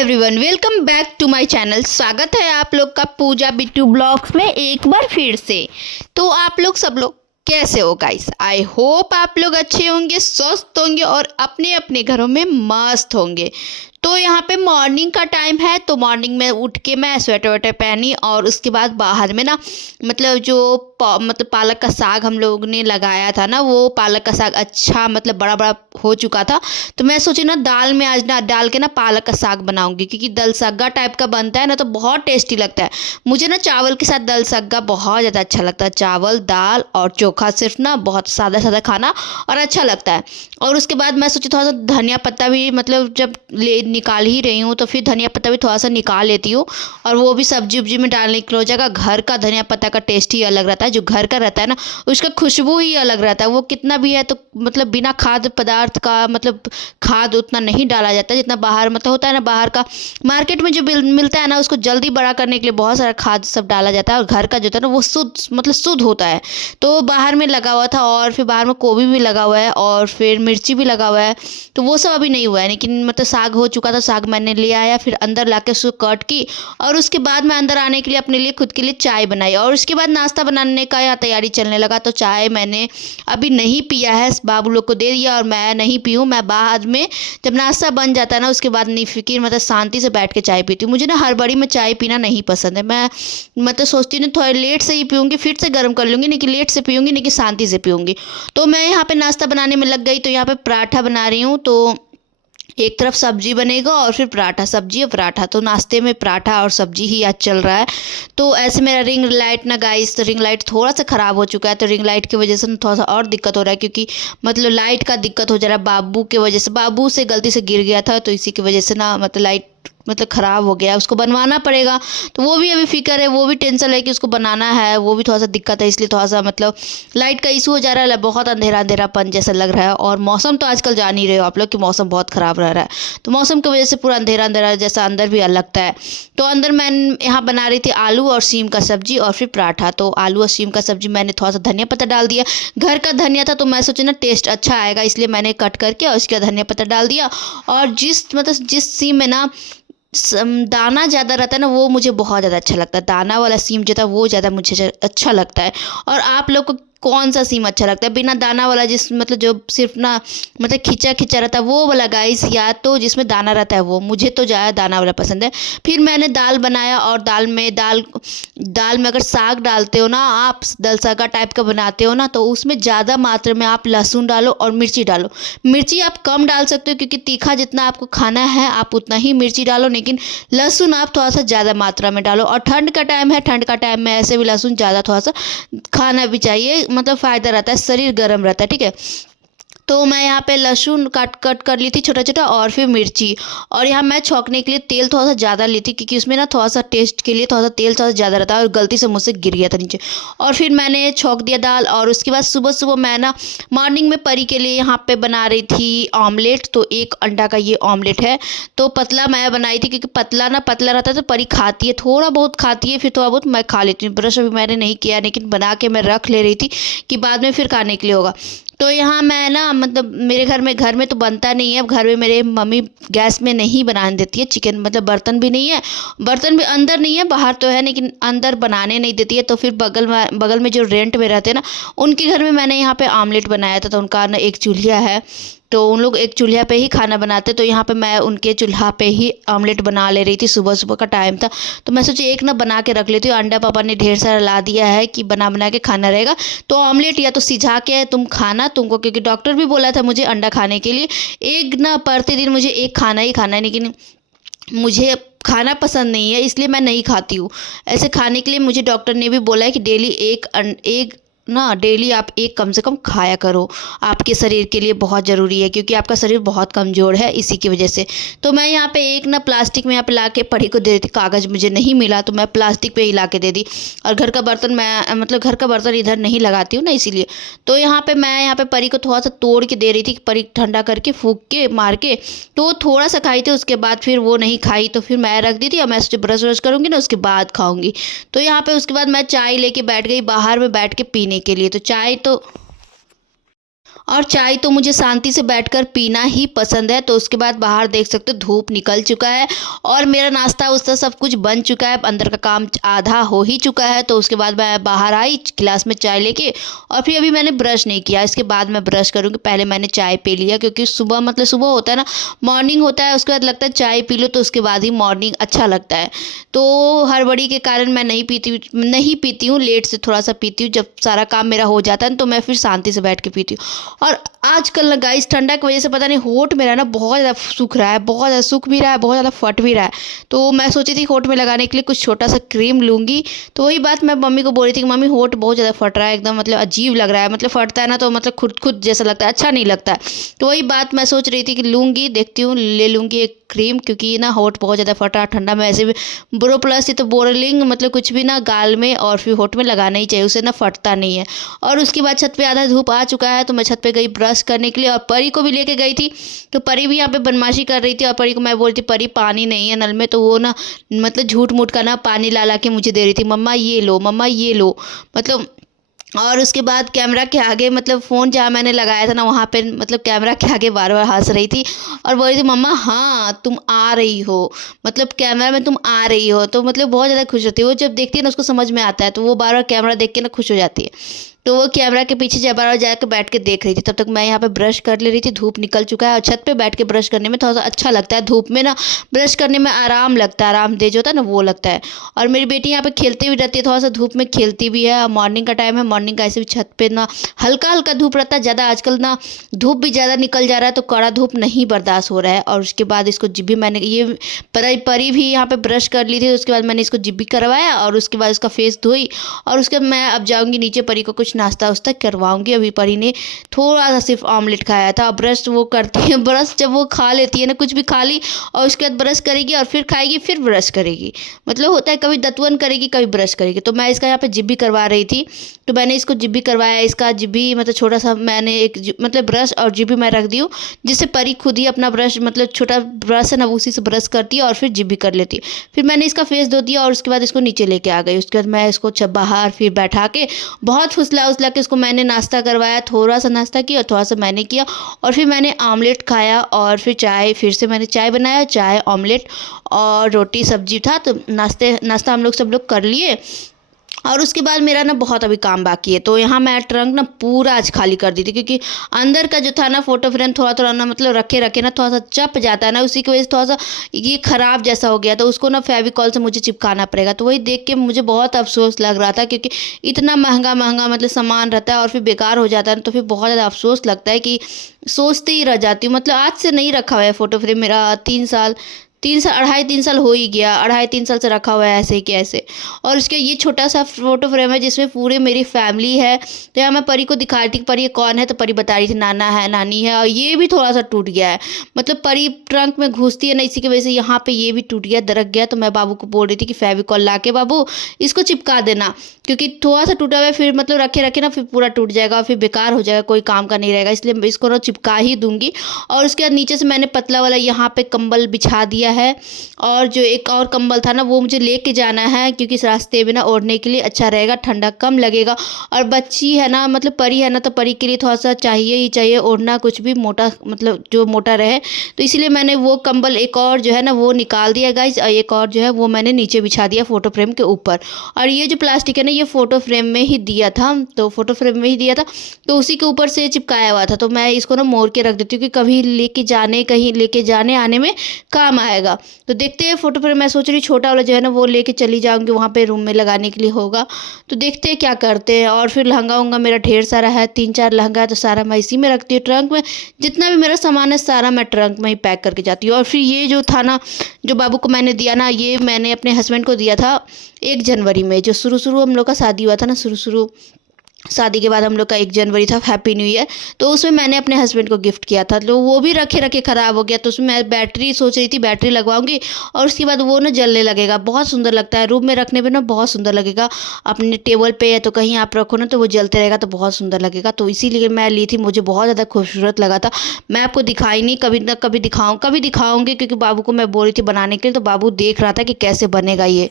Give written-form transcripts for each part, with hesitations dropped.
Everyone, welcome back to my channel. स्वागत है आप लोग का पूजा बिट्टू ब्लॉग्स में एक बार फिर से। तो आप लोग सब लोग कैसे हो गाइस? आई होप आप लोग अच्छे होंगे, स्वस्थ होंगे और अपने अपने घरों में मस्त होंगे। तो यहाँ पे मॉर्निंग का टाइम है, तो मॉर्निंग में उठ के मैं स्वेटर वेटर पहनी और उसके बाद बाहर में ना मतलब पालक का साग हम लोग ने लगाया था ना, वो पालक का साग अच्छा मतलब बड़ा बड़ा हो चुका था। तो मैं सोची ना दाल में आज ना डाल के ना पालक का साग बनाऊंगी, क्योंकि दल सग्गा टाइप का बनता है ना, तो बहुत टेस्टी लगता है। मुझे ना चावल के साथ दल सग्गा बहुत ज़्यादा अच्छा लगता है। चावल दाल और चोखा सिर्फ ना बहुत सादा सादा खाना और अच्छा लगता है। और उसके बाद मैं सोची थोड़ा सा धनिया पत्ता भी मतलब जब ले निकाल ही रही हूँ तो फिर धनिया पत्ता भी थोड़ा सा निकाल लेती हूँ और वो भी सब्जी उब्जी में डालने के लिए हो जाएगा। घर का धनिया पत्ता का टेस्ट ही अलग रहता है, जो घर का रहता है ना उसका खुशबू ही अलग रहता है। वो कितना भी है तो मतलब बिना खाद्य पदार्थ का मतलब खाद उतना नहीं डाला जाता जितना बाहर मतलब होता है ना। बाहर का मार्केट में जो मिलता है ना उसको जल्दी बड़ा करने के लिए बहुत सारा खाद सब डाला जाता है, और घर का जो होता है ना वो शुद्ध मतलब शुद्ध होता है। तो बाहर में लगा हुआ था और फिर बाहर में गोभी भी लगा हुआ है और फिर मिर्ची भी लगा हुआ है, तो वो सब अभी नहीं हुआ है। लेकिन मतलब साग हो चुका था, साग मैंने ले आया, फिर अंदर लाके उसको कट की और उसके बाद मैं अंदर आने के लिए अपने लिए खुद के लिए चाय बनाई और उसके बाद नाश्ता बनाने का यहाँ तैयारी चलने लगा। तो चाय मैंने अभी नहीं पिया है, बाबू लोग को दे दिया और मैं नहीं पीऊँ। मैं बाद में जब नाश्ता बन जाता है ना उसके बाद नहीं फिक्र मतलब शांति से बैठ के चाय पीती हूँ। मुझे ना हड़बड़ी में चाय पीना नहीं पसंद है। मैं मतलब सोचती हूँ थोड़ा लेट से ही पीऊँगी, फिर से गर्म कर लूँगी, लेकिन लेट से पीऊँगी, लेकिन शांति से पीऊँगी। तो मैं यहाँ पे नाश्ता बनाने में लग गई। तो यहाँ पे पराठा बना रही हूँ, तो एक तरफ सब्जी बनेगा और फिर पराठा, सब्जी और पराठा। तो नाश्ते में पराठा और सब्जी ही आज चल रहा है। तो ऐसे मेरा रिंग लाइट ना गाइस, तो रिंग लाइट थोड़ा सा ख़राब हो चुका है, तो रिंग लाइट की वजह से थोड़ा सा और दिक्कत हो रहा है, क्योंकि मतलब लाइट का दिक्कत हो जा रहा है बाबू के वजह से। बाबू से गलती से गिर गया था, तो इसी की वजह से ना मतलब लाइट मतलब ख़राब हो गया, उसको बनवाना पड़ेगा। तो वो भी अभी फिक्र है, वो भी टेंशन है कि उसको बनाना है, वो भी थोड़ा सा दिक्कत है, इसलिए थोड़ा सा मतलब लाइट का इशू हो जा रहा है। बहुत अंधेरा अंधेरापन जैसा लग रहा है और मौसम तो आजकल जान ही रहे हो आप लोग कि मौसम बहुत ख़राब रह रहा है, तो मौसम की वजह से पूरा अंधेरा अंधेरा जैसा अंदर भी लगता है। तो अंदर मैं यहाँ बना रही थी आलू और सीम का सब्जी और फिर पराठा। तो आलू और सीम का सब्जी मैंने थोड़ा सा धनिया पत्ता डाल दिया, घर का धनिया था तो मैं सोची ना टेस्ट अच्छा आएगा, इसलिए मैंने कट करके और उसके बाद धनिया पत्ता डाल दिया। और जिस सीम में ना दाना ज़्यादा रहता है ना वो मुझे बहुत ज़्यादा अच्छा लगता है। दाना वाला सीम जो था वो ज़्यादा मुझे अच्छा लगता है। और आप लोग को कौन सा सीम अच्छा लगता है? बिना दाना वाला जिस मतलब जो सिर्फ ना मतलब खिंचा खिंचा रहता है वो वाला गाइस, या तो जिसमें दाना रहता है वो? मुझे तो ज़्यादा दाना वाला पसंद है। फिर मैंने दाल बनाया और दाल में अगर साग डालते हो ना आप, दल सागा टाइप का बनाते हो ना, तो उसमें ज़्यादा मात्रा में आप लहसुन डालो और मिर्ची डालो। मिर्ची आप कम डाल सकते हो क्योंकि तीखा जितना आपको खाना है आप उतना ही मिर्ची डालो, लेकिन लहसुन आप थोड़ा सा ज़्यादा मात्रा में डालो। और ठंड का टाइम है, ठंड का टाइम में ऐसे भी लहसुन ज़्यादा थोड़ा सा खाना भी चाहिए, मतलब फ़ायदा रहता है, शरीर गर्म रहता है, ठीक है। तो मैं यहाँ पे लहसुन कट कर ली थी छोटा छोटा और फिर मिर्ची, और यहाँ मैं छौंकने के लिए तेल थोड़ा सा ज़्यादा ली थी क्योंकि उसमें ना थोड़ा सा टेस्ट के लिए थोड़ा सा तेल थोड़ा सा ज़्यादा रहता है और गलती से मुझसे गिर गया था नीचे। और फिर मैंने छौंक दिया दाल। और उसके बाद सुबह सुबह मैं ना मॉर्निंग में परी के लिए यहाँ पे बना रही थी ऑमलेट। तो एक अंडा का ये ऑमलेट है, तो पतला मैं बनाई थी क्योंकि पतला रहता है तो परी खाती है, थोड़ा बहुत खाती है, फिर थोड़ा बहुत मैं खा लेती हूँ। ब्रश अभी मैंने नहीं किया, लेकिन बना के मैं रख ले रही थी कि बाद में फिर खाने के लिए होगा। तो यहाँ मैं ना मतलब मेरे घर में तो बनता नहीं है, घर में मेरे मम्मी गैस में नहीं बनाने देती है चिकन, मतलब बर्तन भी नहीं है, बर्तन भी अंदर नहीं है, बाहर तो है लेकिन अंदर बनाने नहीं देती है। तो फिर बगल में जो रेंट में रहते हैं ना उनके घर में मैंने यहाँ पे आमलेट बनाया था। तो उनका ना एक चूल्हा है, तो उन लोग एक चूल्हा पे ही खाना बनाते, तो यहाँ पे मैं उनके चूल्हा पे ही ऑमलेट बना ले रही थी। सुबह सुबह का टाइम था तो मैं सोची एक ना बना के रख लेती हूँ। अंडा पापा ने ढेर सारा ला दिया है कि बना के खाना रहेगा, तो ऑमलेट या तो सिझा के तुम खाना, तुमको क्योंकि डॉक्टर भी बोला था मुझे अंडा खाने के लिए। एक ना प्रतिदिन मुझे एक खाना ही खाना है, लेकिन मुझे खाना पसंद नहीं है इसलिए मैं नहीं खाती हूँ। ऐसे खाने के लिए मुझे डॉक्टर ने भी बोला है कि डेली एक ना डेली आप एक कम से कम खाया करो, आपके शरीर के लिए बहुत ज़रूरी है, क्योंकि आपका शरीर बहुत कमज़ोर है इसी की वजह से। तो मैं यहाँ पे एक ना प्लास्टिक में यहाँ पे ला के परी को दे दी थी, कागज़ मुझे नहीं मिला तो मैं प्लास्टिक पे ही ला के दे दी। और घर का बर्तन मैं मतलब घर का बर्तन इधर नहीं लगाती हूँ ना इसीलिए। तो यहाँ पे परी को थोड़ा सा तोड़ के दे रही थी, परी ठंडा करके फूँक के मार के, तो थोड़ा सा खाई थी, उसके बाद फिर वो नहीं खाई, तो फिर मैं रख दी थी और मैं सोची ब्रश व्रश करूँगी ना उसके बाद खाऊँगी। तो यहाँ पे उसके बाद मैं चाय लेके बैठ गई बाहर में बैठ के पीने के लिए। तो चाय तो और चाय तो मुझे शांति से बैठकर पीना ही पसंद है। तो उसके बाद बाहर देख सकते हो धूप निकल चुका है और मेरा नाश्ता उस्ता सब कुछ बन चुका है, अंदर का काम आधा हो ही चुका है। तो उसके बाद मैं बाहर आई गिलास में चाय लेके, और फिर अभी मैंने ब्रश नहीं किया, इसके बाद मैं ब्रश करूँगी। पहले मैंने चाय पी लिया क्योंकि सुबह मतलब सुबह होता है ना, मॉर्निंग होता है, उसके बाद लगता है चाय पी लो तो उसके बाद ही मॉर्निंग अच्छा लगता है। तो हड़बड़ी के कारण मैं नहीं पीती हूँ, लेट से थोड़ा सा पीती हूँ। जब सारा काम मेरा हो जाता है तो मैं फिर शांति से बैठ के पीती हूँ। और आजकल ना गाइस ठंडा की वजह से पता नहीं होठ मेरा ना बहुत ज़्यादा सूख रहा है, बहुत ज़्यादा सूख भी रहा है, बहुत ज़्यादा फट भी रहा है। तो मैं सोची थी होठ में लगाने के लिए कुछ छोटा सा क्रीम लूँगी। तो वही बात मैं मम्मी को बोल रही थी कि मम्मी होठ बहुत ज़्यादा फट रहा है, एकदम मतलब अजीब लग रहा है, मतलब फटता है ना तो मतलब खुद जैसा लगता है, अच्छा नहीं लगता है। तो वही बात मैं सोच रही थी कि लूँगी, देखती हूँ ले लूँगी एक क्रीम, क्योंकि ना होठ बहुत ज़्यादा फटा ठंडा में ऐसे भी बोरोप्लस ये तो बोरोलिंग मतलब कुछ भी ना गाल में और फिर होठ में लगाना ही चाहिए, उससे ना फटता नहीं है। और उसके बाद छत पे आधा धूप आ चुका है तो मैं छत पे गई ब्रश करने के लिए, और परी को भी लेके गई थी। तो परी भी यहाँ पे बदमाशी कर रही थी, और परी को मैं बोलती परी पानी नहीं है नल में, तो वो ना मतलब झूठ मूठ का ना पानी ला के मुझे दे रही थी, मम्मा ये लो, मम्मा ये लो, मतलब। और उसके बाद कैमरा के आगे मतलब फ़ोन जहाँ मैंने लगाया था ना वहाँ पे मतलब कैमरा के आगे बार बार हंस रही थी और बोल रही थी मम्मा हाँ तुम आ रही हो, मतलब कैमरा में तुम आ रही हो। तो मतलब बहुत ज़्यादा खुश होती है वो, जब देखती है ना उसको समझ में आता है, तो वो बार बार कैमरा देख के ना खुश हो जाती है। तो वो कैमरा के पीछे जब बार जाकर बैठ के देख रही थी, तब तक मैं यहाँ पे ब्रश कर ले रही थी। धूप निकल चुका है और छत पे बैठ के ब्रश करने में थोड़ा सा अच्छा लगता है, धूप में ना ब्रश करने में आराम लगता है, आरामदेह जो होता है ना वो लगता है। और मेरी बेटी यहाँ पे खेलती भी रहती है, थोड़ा सा धूप में खेलती भी है। मॉर्निंग का टाइम है, मॉर्निंग का ऐसे भी छत पे ना हल्का हल्का धूप रहता है, ज़्यादा आजकल ना धूप भी ज़्यादा निकल जा रहा है तो कड़ा धूप नहीं बर्दाश्त हो रहा है। और उसके बाद इसको जिब्बी मैंने ये परी भी यहाँ पे ब्रश कर ली थी, उसके बाद मैंने इसको जिब्बी करवाया और उसके बाद उसका फेस धोई। और उसके बाद मैं अब जाऊँगी नीचे, परी को कुछ नाश्ता वास्ता करवाऊंगी। अभी परी ने थोड़ा सा सिर्फ ऑमलेट खाया था। ब्रश वो करती है, ब्रश जब वो खा लेती है ना कुछ भी खा ली और उसके बाद ब्रश करेगी और फिर खाएगी फिर ब्रश करेगी, मतलब होता है कभी दतवन करेगी कभी ब्रश करेगी। तो मैं इसका यहाँ पे जिब्बी करवा रही थी, तो मैंने इसको जिब्बी करवाया। इसका जिब्बी मतलब छोटा सा मैंने एक मतलब ब्रश और जिब्बी मैं रख दी हूँ, जिससे परी खुद ही अपना ब्रश मतलब छोटा ब्रश है ना उसी से ब्रश करती है और फिर जिब्बी कर लेती है। फिर मैंने इसका फेस धो दिया और उसके बाद इसको नीचे लेके आ गई। उसके बाद मैं इसको बाहर फिर बैठा के बहुत फुसला उसला के उसको मैंने नाश्ता करवाया, थोड़ा सा नाश्ता किया और थोड़ा सा मैंने किया और फिर मैंने आमलेट खाया और फिर चाय, फिर से मैंने चाय बनाया, चाय ऑमलेट और रोटी सब्जी था। तो नाश्ता हम लोग सब लोग कर लिए। और उसके बाद मेरा ना बहुत अभी काम बाकी है, तो यहाँ मैं ट्रंक ना पूरा आज खाली कर दी थी, क्योंकि अंदर का जो था ना फोटो फ्रेम थोड़ा थोड़ा ना मतलब रखे रखे ना थोड़ा सा चप जाता है ना, उसी की वजह से थोड़ा सा ये ख़राब जैसा हो गया। तो उसको ना फेविकॉल से मुझे चिपकाना पड़ेगा। तो वही देख के मुझे बहुत अफसोस लग रहा था, क्योंकि इतना महंगा महंगा मतलब सामान रहता है और फिर बेकार हो जाता है, तो फिर बहुत ज़्यादा अफसोस लगता है कि सोचते ही रह जाती हूँ। मतलब आज से नहीं रखा हुआ है फ़ोटो फ्रेम मेरा, 3 साल 3 साल हो ही गया, 2.5-3 साल से रखा हुआ है ऐसे ही कि ऐसे। और उसके ये छोटा सा फोटो फ्रेम है जिसमें पूरे मेरी फैमिली है। तो यहाँ मैं परी को दिखा रही थी परी कौन है, तो परी बता रही थी नाना है नानी है। और ये भी थोड़ा सा टूट गया है, मतलब परी ट्रंक में घुसती है ना, इसी की वजह से यहाँ पे ये भी टूट गया, दरक गया। तो मैं बाबू को बोल रही थी कि फेविकॉल ला के बाबू इसको चिपका देना, क्योंकि थोड़ा सा टूटा हुआ है, फिर मतलब रखे रखे ना फिर पूरा टूट जाएगा, फिर बेकार हो जाएगा, कोई काम का नहीं रहेगा, इसलिए मैं इसको ना चिपका ही दूंगी। और उसके बाद नीचे से मैंने पतला वाला यहाँ पे कंबल बिछा दिया है, और जो एक और कंबल था ना वो मुझे लेके जाना है, क्योंकि इस रास्ते में ना ओढ़ने के लिए अच्छा रहेगा, ठंडा कम लगेगा। और बच्ची है ना मतलब परी है ना, तो परी के लिए थोड़ा सा चाहिए ही चाहिए ओढ़ना, कुछ भी मोटा मतलब जो मोटा रहे। तो इसीलिए मैंने वो कंबल एक और जो है ना वो निकाल दिया गाइस, और एक और जो है वो मैंने नीचे बिछा दिया फ़ोटो फ्रेम के ऊपर। और ये जो प्लास्टिक है ना ये फ़ोटो फ्रेम में ही दिया था, तो फ़ोटो फ्रेम में ही दिया था, तो उसी के ऊपर से चिपकाया हुआ था। तो मैं इसको ना मोड़ के रख देती हूँ कि कभी कहीं लेके जाने आने में काम आएगा। तो देखते हैं फ़ोटो फ्रेम, मैं सोच रही छोटा वाला जो है ना वो लेके चली जाऊंगी, वहाँ पे रूम में लगाने के लिए होगा। तो देखते हैं क्या करते हैं। और फिर लहंगा उंगा मेरा ढेर सारा है, 3-4 लहंगा है, तो सारा मैं इसी में रखती हूँ ट्रंक में। जितना भी मेरा सामान है सारा मैं ट्रंक में ही पैक करके जाती हूँ। और फिर ये जो था ना जो बाबू को मैंने दिया ना, ये मैंने अपने हस्बैंड को दिया था 1 जनवरी में, जो शुरू हम लोग का शादी हुआ था ना, शुरू शादी के बाद हम लोग का 1 जनवरी था, हैप्पी न्यू ईयर। तो उसमें मैंने अपने हस्बैंड को गिफ्ट किया था, तो वो भी रखे रखे ख़राब हो गया। तो उसमें मैं बैटरी सोच रही थी बैटरी लगवाऊंगी और उसके बाद वो ना जलने लगेगा, बहुत सुंदर लगता है रूम में रखने पे ना, बहुत सुंदर लगेगा। अपने टेबल पे या तो कहीं आप रखो ना तो वो जलते रहेगा तो बहुत सुंदर लगेगा। तो इसीलिए मैं ली थी, मुझे बहुत ज़्यादा खूबसूरत लगा था। मैं आपको दिखाई नहीं, कभी ना कभी दिखाऊंगी, क्योंकि बाबू को मैं बोल रही थी बनाने के लिए, तो बाबू देख रहा था कि कैसे बनेगा ये।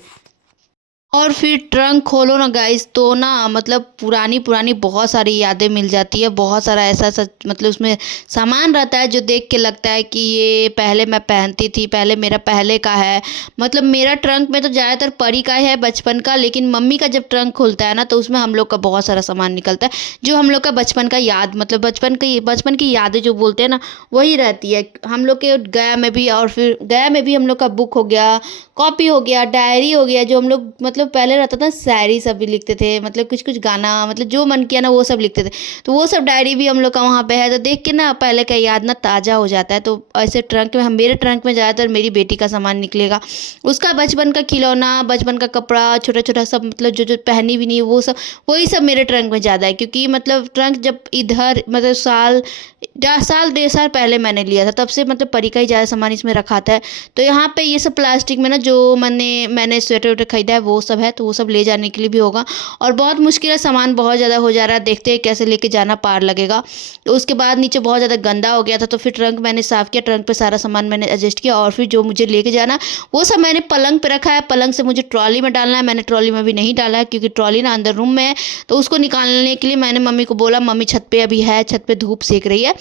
और फिर ट्रंक खोलो ना गाइस तो ना मतलब पुरानी पुरानी बहुत सारी यादें मिल जाती है। बहुत सारा ऐसा ऐसा मतलब उसमें सामान रहता है जो देख के लगता है कि ये पहले मैं पहनती थी, पहले मेरा पहले का है। मतलब मेरा ट्रंक में तो ज़्यादातर परी का है बचपन का, लेकिन मम्मी का जब ट्रंक खुलता है ना तो उसमें हम लोग का बहुत सारा सामान निकलता है जो हम लोग का बचपन का याद मतलब बचपन की यादें जो बोलते हैं ना वही रहती है। हम लोग के गया में भी, और फिर गया में भी हम लोग का बुक हो गया, कॉपी हो गया, डायरी हो गया, जो हम लोग मतलब पहले रहता था शायरी सब भी लिखते थे, मतलब कुछ कुछ गाना मतलब जो मन किया ना वो सब लिखते थे। तो वो सब डायरी भी हम लोग का वहाँ पे है, तो देख के ना पहले का याद ना ताज़ा हो जाता है। तो ऐसे ट्रंक में हम मेरे ट्रंक में ज़्यादातर मेरी बेटी का सामान निकलेगा, उसका बचपन का खिलौना, बचपन का कपड़ा, छोटा छोटा सब मतलब जो जो पहनी भी नहीं वो सब, वही सब मेरे ट्रंक में ज़्यादा है। क्योंकि मतलब ट्रंक जब इधर मतलब साल 1.5 साल पहले मैंने लिया था, तब से मतलब परी का ही ज़्यादा सामान इसमें रखा था। तो यहाँ पे ये सब प्लास्टिक में ना जो मैंने स्वेटर वेटर खरीदा है वो सब है, तो वो सब ले जाने के लिए भी होगा। और बहुत मुश्किल है, सामान बहुत ज़्यादा हो जा रहा है, देखते हैं कैसे लेके जाना पार लगेगा। तो उसके बाद नीचे बहुत ज़्यादा गंदा हो गया था, तो फिर ट्रंक मैंने साफ़ किया, ट्रंक पे सारा सामान मैंने एडजस्ट किया, और फिर जो मुझे लेके जाना वो सब मैंने पलंग पे रखा है। पलंग से मुझे ट्रॉली में डालना है, मैंने ट्रॉली में भी नहीं डाला है क्योंकि ट्रॉली ना अंदर रूम में है। तो उसको निकालने के लिए मैंने मम्मी को बोला, मम्मी छत पे अभी है, छत पे धूप सेक रही है,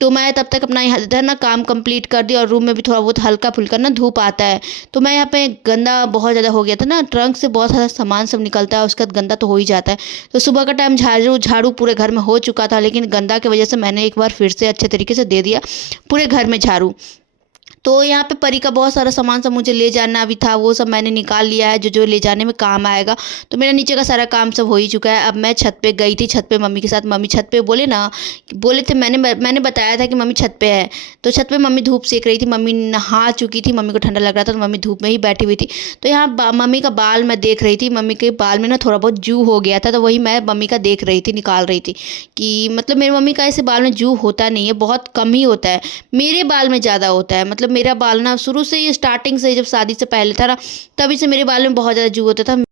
तो मैं तब तक अपना इधर ना काम कंप्लीट कर दिया, और रूम में भी थोड़ा बहुत हल्का फुल्का ना धूप आता है। तो मैं यहाँ पे गंदा बहुत ज़्यादा हो गया था ना, ट्रंक से बहुत सारा सामान सब निकलता है, उसका गंदा तो हो ही जाता है। तो सुबह का टाइम झाड़ू झाड़ू पूरे घर में हो चुका था, लेकिन गंदा की वजह से मैंने एक बार फिर से अच्छे तरीके से दे दिया पूरे घर में झाड़ू। तो यहाँ पे परी का बहुत सारा सामान सब मुझे ले जाना भी था, वो सब मैंने निकाल लिया है जो जो ले जाने में काम आएगा। तो मेरा नीचे का सारा काम सब हो ही चुका है। अब मैं छत पे गई थी, छत पे मम्मी के साथ, मम्मी छत पे बोले थे, मैंने बताया था कि मम्मी छत पे है। तो छत पे मम्मी धूप सेक रही थी, मम्मी नहा चुकी थी, मम्मी को ठंडा लग रहा था तो मम्मी धूप में ही बैठी हुई थी। तो यहाँ मम्मी का बाल मैं देख रही थी, मम्मी के बाल में ना थोड़ा बहुत जू हो गया था, तो वही मैं मम्मी का देख रही थी, निकाल रही थी कि मतलब मेरी मम्मी का ऐसे बाल में जू होता नहीं है, बहुत कम ही होता है। मेरे बाल में ज़्यादा होता है, मतलब मेरा बाल ना शुरू से ही स्टार्टिंग से जब शादी से पहले था ना तभी से मेरे बाल में बहुत ज़्यादा जू होता था।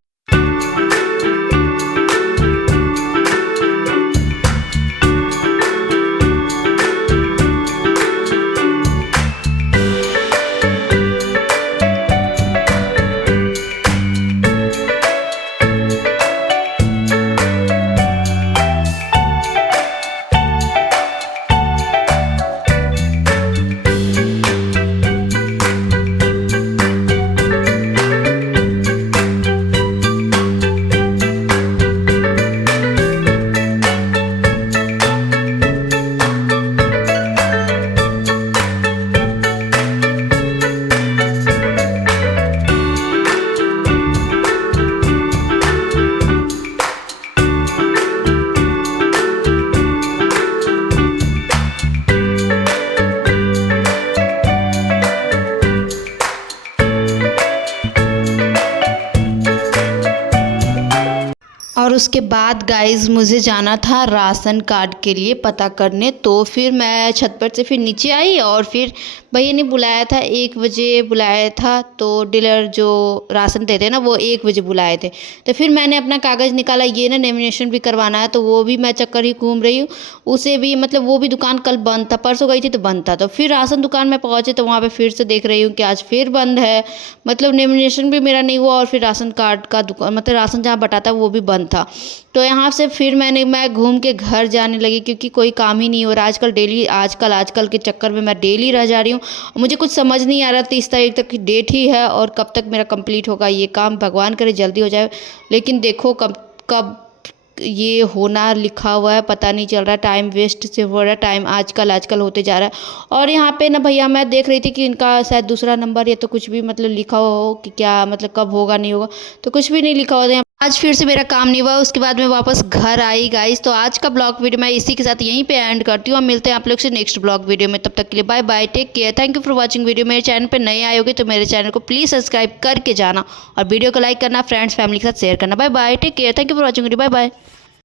और उसके बाद गाइस मुझे जाना था राशन कार्ड के लिए पता करने। तो फिर मैं छत पर से फिर नीचे आई, और फिर भैया ने बुलाया था, 1 बजे बुलाया था। तो डीलर जो राशन देते हैं ना वो 1 बजे बुलाए थे। तो फिर मैंने अपना कागज़ निकाला, ये ना नॉमिनेशन भी करवाना है, तो वो भी मैं चक्कर ही घूम रही हूँ। उसे भी मतलब वो भी दुकान कल बंद था, परसों गई थी तो बंद था। तो फिर राशन दुकान में पहुँचे तो वहाँ पर फिर से देख रही हूँ कि आज फिर बंद है, मतलब नॉमिनेशन भी मेरा नहीं हुआ, और फिर राशन कार्ड का दुकान मतलब राशन जहाँ बटाता वो भी बंद था। तो यहाँ से फिर मैं घूम के घर जाने लगी, क्योंकि कोई काम ही नहीं हो रहा आजकल के चक्कर में मैं डेली रह जा रही हूँ। मुझे कुछ समझ नहीं आ रहा, 30 तारीख तक की डेट ही है और कब तक मेरा कंप्लीट होगा ये काम, भगवान करे जल्दी हो जाए। लेकिन देखो कब कब ये होना लिखा हुआ है पता नहीं चल रहा, टाइम वेस्ट से हो रहा है, टाइम आजकल होते जा रहा है। और यहाँ पे ना भैया मैं देख रही थी कि इनका शायद दूसरा नंबर या तो कुछ भी मतलब लिखा हो कि क्या मतलब कब होगा नहीं होगा, तो कुछ भी नहीं लिखा होता। आज फिर से मेरा काम नहीं हुआ, उसके बाद मैं वापस घर आई गाइस। तो आज का ब्लॉग वीडियो मैं इसी के साथ यहीं पे एंड करती हूँ। मिलते हैं आप लोग से नेक्स्ट ब्लॉग वीडियो में, तब तक के लिए bye bye, take care, thank you for watching video. मेरे चैनल पे नए आए होगे तो मेरे चैनल को प्लीज़ सब्सक्राइब करके जाना, और वीडियो को लाइक करना, फ्रेंड्स फैमिली के साथ शेयर करना। Bye bye, take care, thank you for watching video, bye bye.